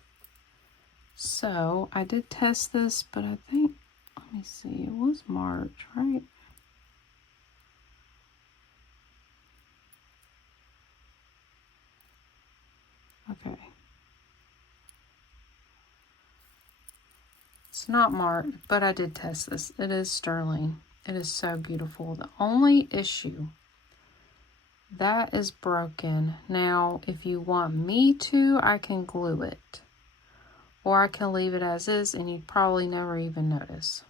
So I did test this, but I think, let me see, it was March, right? Okay. It's not marked, but I did test this. It is sterling. It is so beautiful. The only issue, that is broken. Now, if you want me to, I can glue it. Or I can leave it as is, and you'd probably never even notice.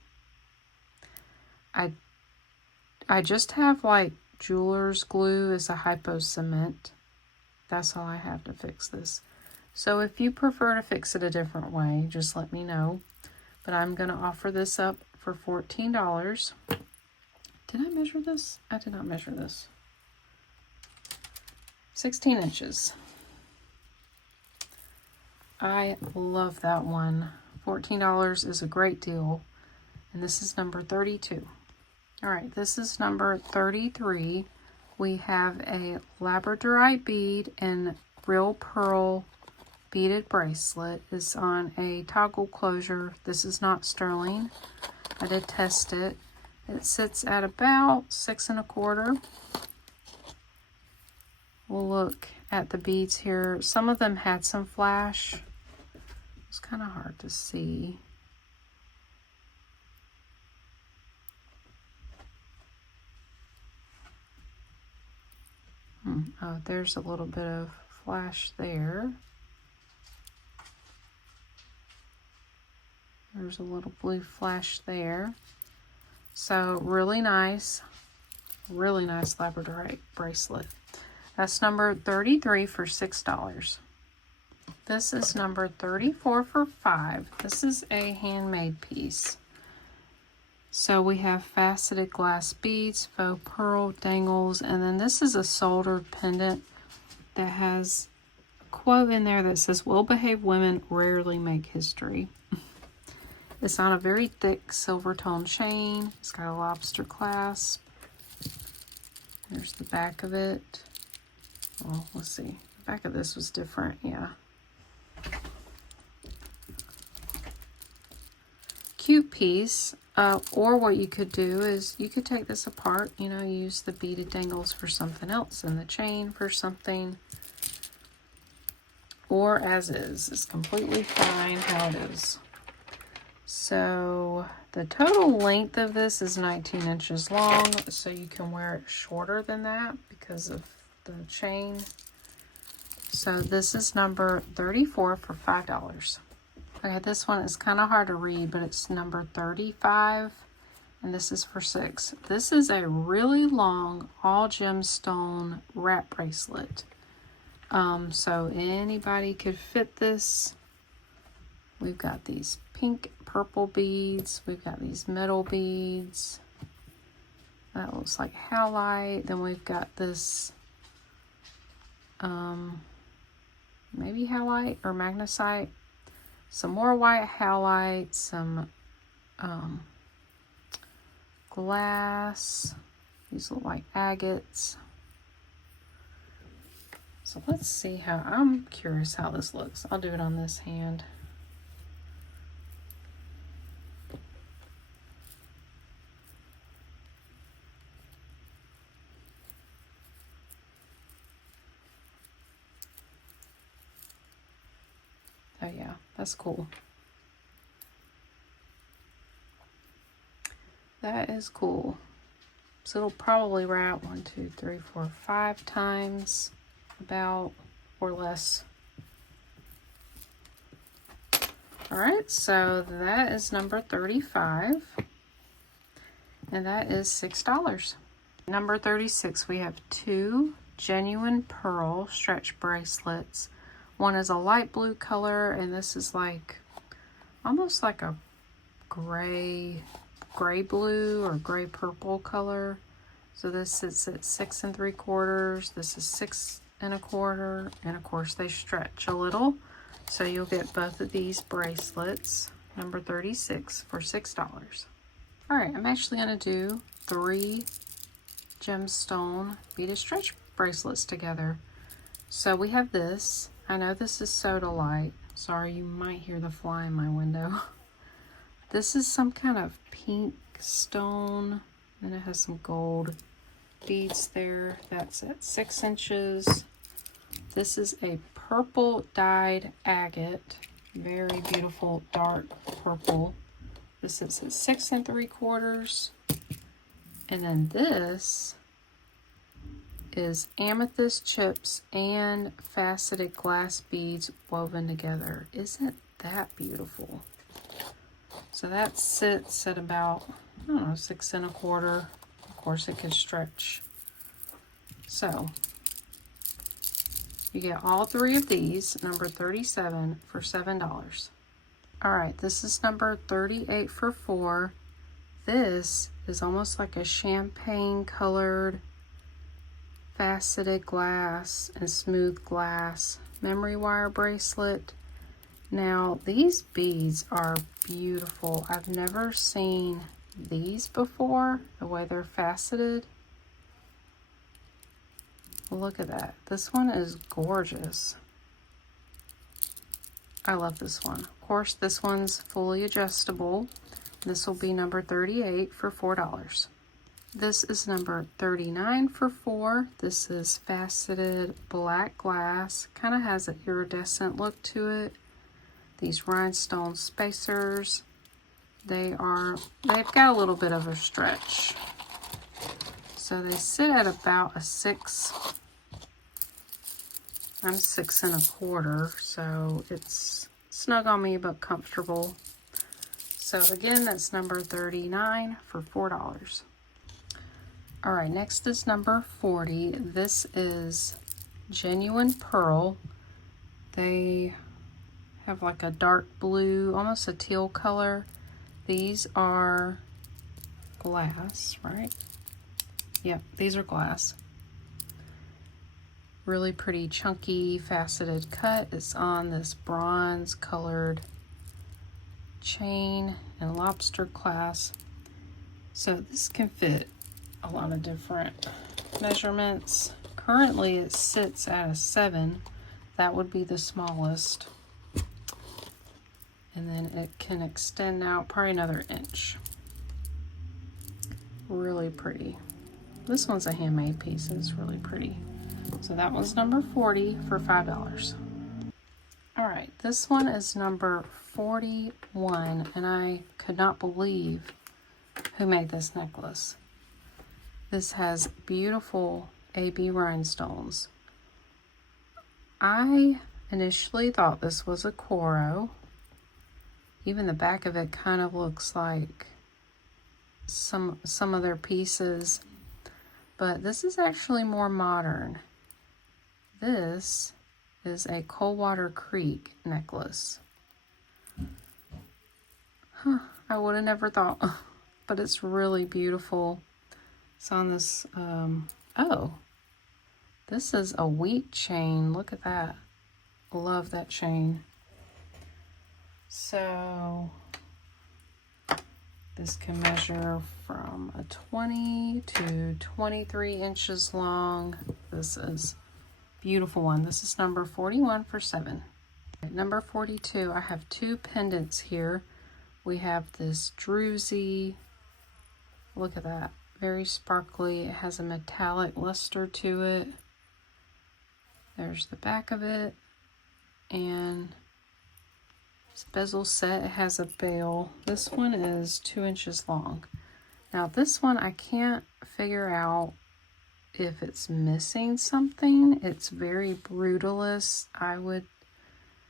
I just have like jeweler's glue as a hypo cement. That's all I have to fix this. So if you prefer to fix it a different way, just let me know. But I'm going to offer this up for $14. Did I measure this? I did not measure this. 16 inches. I love that one. $14 is a great deal. And this is number 32. All right, this is number 33. We have a labradorite bead and real pearl beaded bracelet. It's on a toggle closure. This is not sterling. I did test it. It sits at about 6 1/4. We'll look at the beads here. Some of them had some flash. It's kind of hard to see. Oh, there's a little bit of flash there. There's a little blue flash there. So really nice Labradorite bracelet. That's number 33 for $6. This is number 34 for $5. This is a handmade piece. So we have faceted glass beads, faux pearl dangles, and then this is a soldered pendant that has a quote in there that says, "Well-behaved women rarely make history." It's on a very thick silver tone chain. It's got a lobster clasp. There's the back of it. Well, let's see. The back of this was different, yeah. Cute piece. Or what you could do is you could take this apart, you know, use the beaded dangles for something else and the chain for something. Or as is. It's completely fine how it is. So the total length of this is 19 inches long, so you can wear it shorter than that because of the chain. So this is number 34 for $5. Okay, this one is kind of hard to read, but it's number 35, and this is for $6. This is a really long all gemstone wrap bracelet. So anybody could fit this. We've got these pink, purple beads. We've got these metal beads. That looks like howlite. Then we've got this, maybe howlite or magnesite. Some more white howlite, some glass. These look like agates. So let's see how, I'm curious how this looks. I'll do it on this hand. Oh yeah, that's cool. That is cool. So it'll probably wrap 1, 2, 3, 4, 5 times, about, or less. All right, so that is number 35, and that is $6. Number 36, we have 2 genuine pearl stretch bracelets. One is a light blue color, and this is like almost like a gray blue or gray purple color. So this sits at 6 3/4. This is 6 1/4, and of course they stretch a little. So you'll get both of these bracelets, number 36 for $6. All right, I'm actually gonna do 3 gemstone beaded stretch bracelets together. So we have this. I know this is soda light. Sorry, you might hear the fly in my window. This is some kind of pink stone, and it has some gold beads there. That's at 6 inches. This is a purple dyed agate. Very beautiful dark purple. This is at 6 3/4. And then this is amethyst chips and faceted glass beads woven together. Isn't that beautiful? So that sits at about, I don't know, 6 1/4. Of course it could stretch. So you get all 3 of these, number 37 for $7. All right, this is number 38 for $4. This is almost like a champagne colored faceted glass and smooth glass memory wire bracelet. Now these beads are beautiful. I've never seen these before, the way they're faceted. Look at that. This one is gorgeous. I love this one. Of course, this one's fully adjustable. This will be number 38 for $4. This is number 39 for $4. This is faceted black glass. Kind of has an iridescent look to it. These rhinestone spacers. They've got a little bit of a stretch. So they sit at about a 6. I'm 6 1/4, so it's snug on me but comfortable. So again, that's number 39 for $4. All right, next is number 40. This is genuine pearl. They have like a dark blue, almost a teal color. These are glass, right? Yep, these are glass. Really pretty chunky faceted cut. It's on this bronze colored chain and lobster clasp. So this can fit a lot of different measurements. Currently it sits at a 7. That would be the smallest. And then it can extend out probably another inch. Really pretty. This one's a handmade piece. It's really pretty. So that one's number 40 for $5. All right, this one is number 41, and I could not believe who made this necklace. This has beautiful AB rhinestones. I initially thought this was a Coro. Even the back of it kind of looks like some of their pieces, but this is actually more modern. This is a Coldwater Creek necklace. I would have never thought, but it's really beautiful. It's on this, oh, this is a wheat chain. Look at that. Love that chain. So this can measure from a 20 to 23 inches long. This is a beautiful one. This is number 41 for $7. At number 42, I have two pendants here. We have this druzy. Look at that. Very sparkly. It has a metallic luster to it. There's the back of it. And this bezel set, it has a bail. This one is 2 inches long. Now this one, I can't figure out if it's missing something. It's very brutalist. I would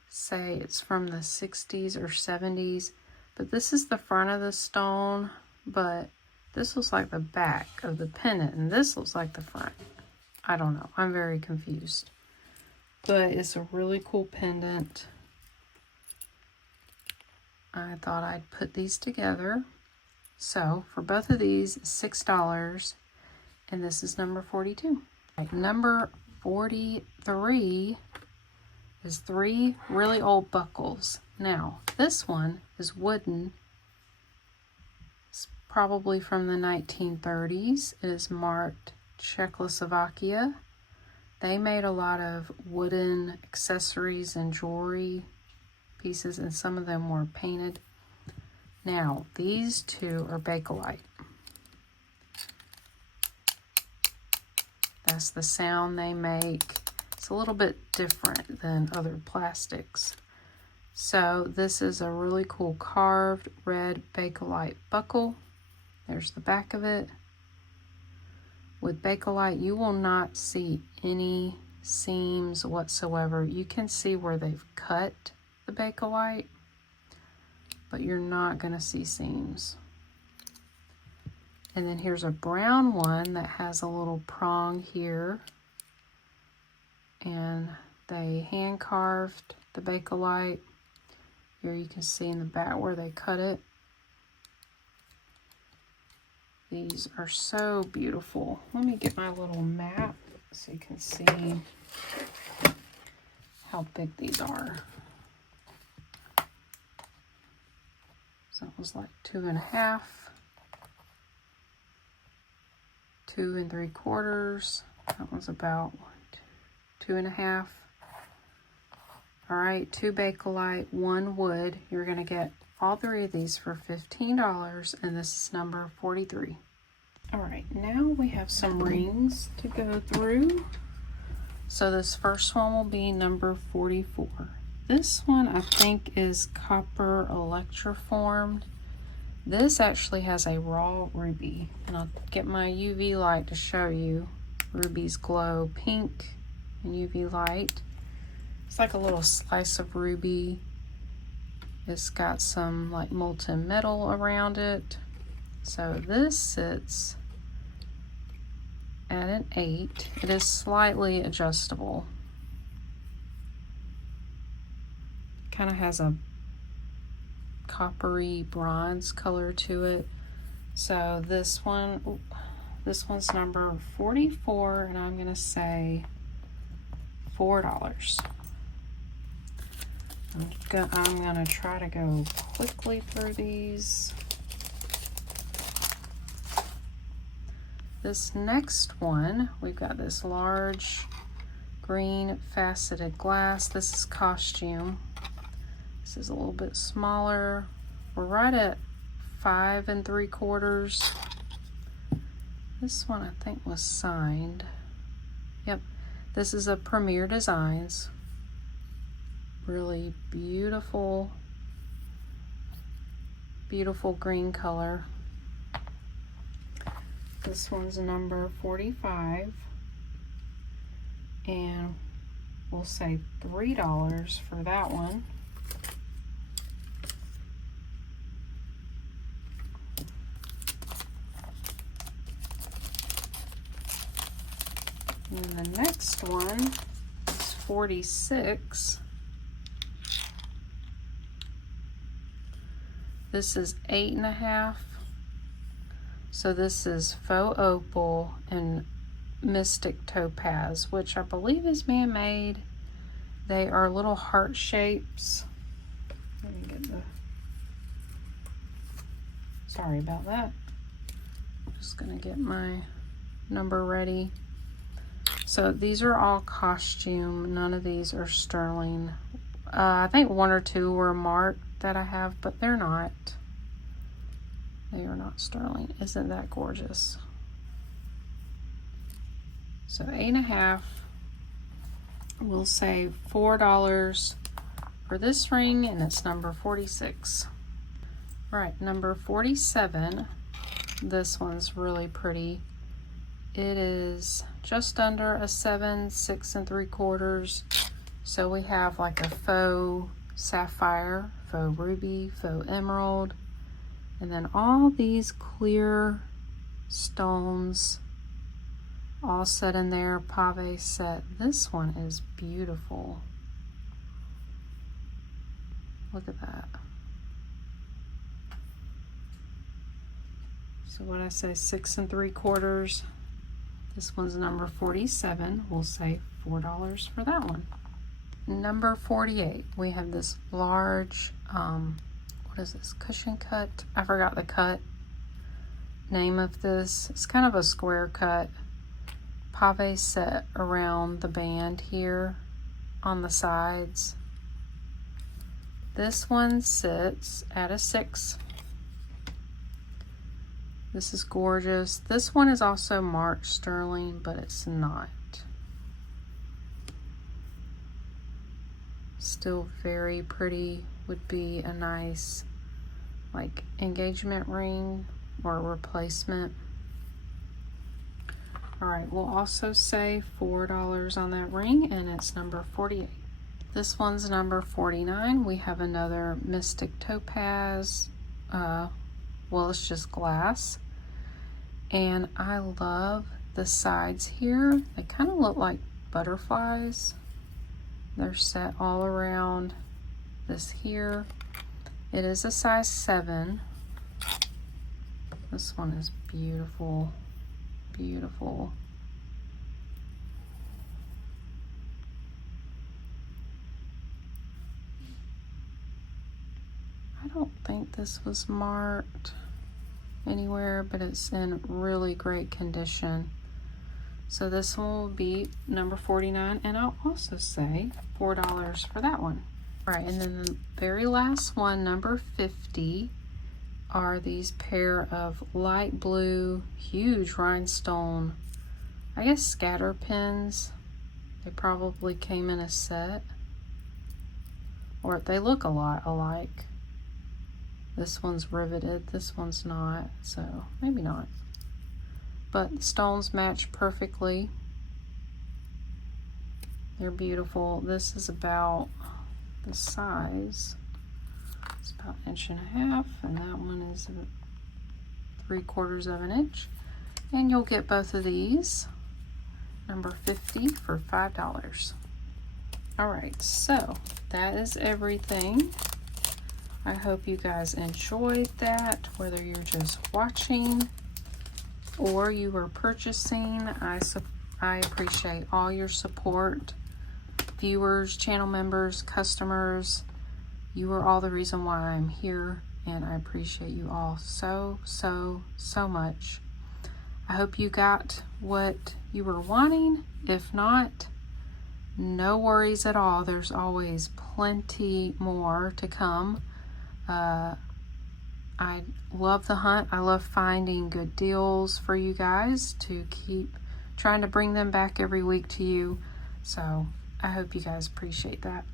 say it's from the 60s or 70s. But this is the front of the stone, but this looks like the back of the pendant, and this looks like the front. I don't know. I'm very confused. But it's a really cool pendant. I thought I'd put these together. So for both of these, $6, and this is number 42. Right, number 43 is 3 really old buckles. Now, this one is wooden. It's probably from the 1930s. It is marked Czechoslovakia. They made a lot of wooden accessories and jewelry pieces, and some of them were painted. Now, these two are Bakelite. That's the sound they make. It's a little bit different than other plastics. So this is a really cool carved red Bakelite buckle. There's the back of it. With Bakelite, you will not see any seams whatsoever. You can see where they've cut the Bakelite, but you're not going to see seams. And then here's a brown one that has a little prong here. And they hand carved the Bakelite. Here you can see in the back where they cut it. These are so beautiful. Let me get my little map so you can see how big these are. So it was like 2.5, 2 3/4. That was about 2.5. All right, 2 Bakelite, 1 wood. You're gonna get all 3 of these for $15, and this is number 43. All right, now we have some rings to go through. So this first one will be number 44. This one I think is copper electroformed. This actually has a raw ruby, and I'll get my UV light to show you. Rubies glow pink in UV light. It's like a little slice of ruby. It's got some like molten metal around it. So this sits at an 8. It is slightly adjustable. Kind of has a coppery bronze color to it. So this one's number 44, and I'm gonna say $4. I'm gonna try to go quickly through these. This next one, we've got this large green faceted glass. This is costume. This is a little bit smaller. We're right at 5 3/4. This one I think was signed. Yep, this is a Premier Designs. Really beautiful, beautiful green color. This one's number 45, and we'll say $3 for that one. And the next one is 46. This is 8 1/2. So this is faux opal and mystic topaz, which I believe is man-made. They are little heart shapes. Let me get the, sorry about that. Just gonna get my number ready. So these are all costume. None of these are sterling. I think 1 or 2 were marked that I have, but they're not. They are not sterling. Isn't that gorgeous? So 8 1/2. We'll say $4 for this ring, and it's number 46. All right, number 47. This one's really pretty. It is just under a 7, 6 3/4. So we have like a faux sapphire, faux ruby, faux emerald, and then all these clear stones all set in there, pave set. This one is beautiful. Look at that. So what I say, 6 3/4. This one's number 47. We'll say $4 for that one. Number 48, we have this large, what is this, cushion cut? I forgot the cut name of this. It's kind of a square cut. Pave set around the band here on the sides. This one sits at a 6. This is gorgeous. This one is also marked sterling, but it's not. Still very pretty. Would be a nice like engagement ring or a replacement. All right, we'll also say $4 on that ring, and it's number 48. This one's number 49. We have another mystic topaz. Well, it's just glass. And I love the sides here. They kind of look like butterflies. They're set all around this here. It is a size 7. This one is beautiful, beautiful. I don't think this was marked anywhere, but it's in really great condition. So this one will be number 49, and I'll also say $4 for that one. All right, and then the very last one, number 50, are these pair of light blue, huge rhinestone, I guess scatter pins. They probably came in a set, or they look a lot alike. This one's riveted, this one's not, so maybe not. But the stones match perfectly. They're beautiful. This is about the size It's about 1.5 inches, and that one is 3/4 of an inch. And you'll get both of these, number 50 for $5. All right, so that is everything. I hope you guys enjoyed that, whether you're just watching or you were purchasing. I appreciate all your support. Viewers, channel members, customers, you are all the reason why I'm here, and I appreciate you all so much. I hope you got what you were wanting. If not, no worries at all. There's always plenty more to come. I love the hunt. I love finding good deals for you guys to keep trying to bring them back every week to you. So I hope you guys appreciate that.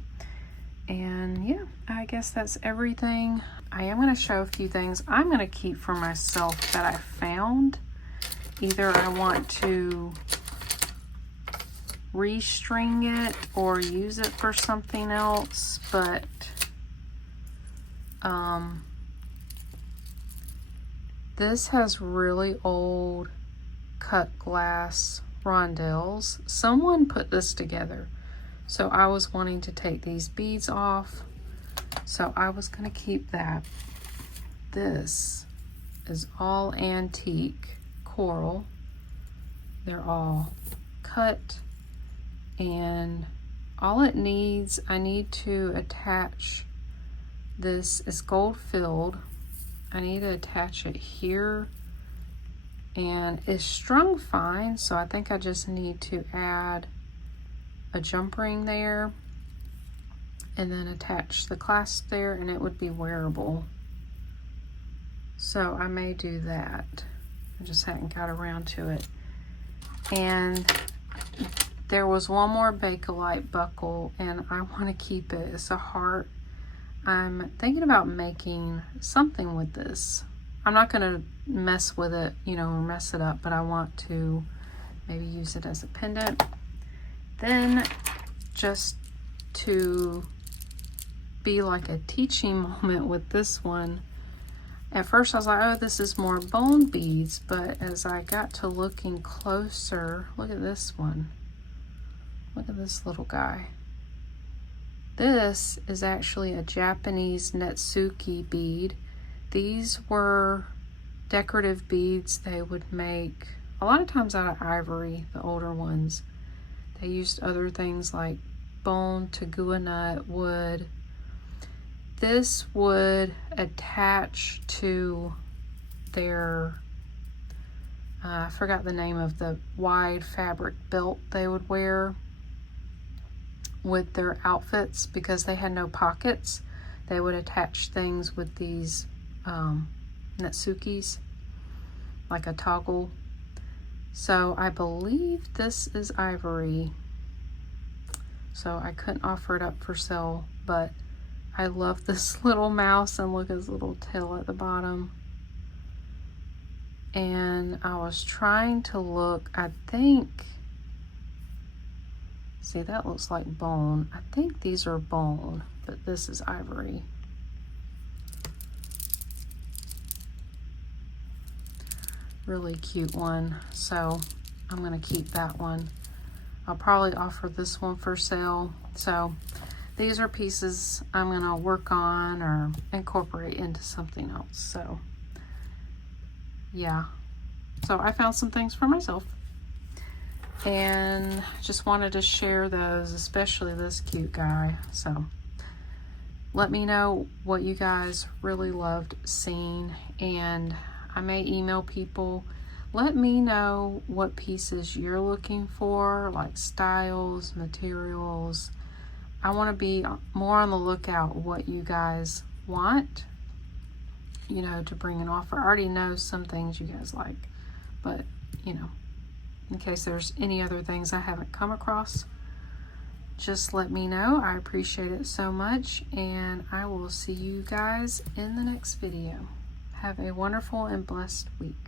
And yeah, I guess that's everything. I am going to show a few things I'm going to keep for myself that I found. Either I want to restring it or use it for something else, but this has really old cut glass rondelles. Someone put this together, so I was wanting to take these beads off, so I was going to keep that. This is all antique coral. They're all cut, and all it needs, I need to attach this. Is gold filled. I need to attach it here, and it's strung fine, so I think I just need to add a jump ring there and then attach the clasp there, and it would be wearable. So I may do that. I just hadn't got around to it. And there was one more Bakelite buckle, and I want to keep it. It's a heart. I'm thinking about making something with this. I'm not going to mess with it, you know, or mess it up, but I want to maybe use it as a pendant. Then, just to be like a teaching moment with this one, at first I was like, oh, this is more bone beads, but as I got to looking closer, look at this one. Look at this little guy. This is actually a Japanese Netsuke bead. These were decorative beads they would make a lot of times out of ivory, the older ones. They used other things like bone, tegua nut, wood. This would attach to their, I forgot the name of the wide fabric belt they would wear with their outfits, because they had no pockets. They would attach things with these Netsukes, like a toggle. So I believe this is ivory. So I couldn't offer it up for sale, but I love this little mouse, and look at his little tail at the bottom. And I was trying to look, I think, see, that looks like bone. I think these are bone, but this is ivory. Really cute one. So I'm going to keep that one. I'll probably offer this one for sale. So these are pieces I'm going to work on or incorporate into something else. So yeah. So I found some things for myself, and just wanted to share those, especially this cute guy. So let me know what you guys really loved seeing, and I may email people. Let me know what pieces you're looking for, like styles, materials. I want to be more on the lookout what you guys want, you know, to bring an offer. I already know some things you guys like, but you know, in case there's any other things I haven't come across, just let me know. I appreciate it so much, and I will see you guys in the next video. Have a wonderful and blessed week.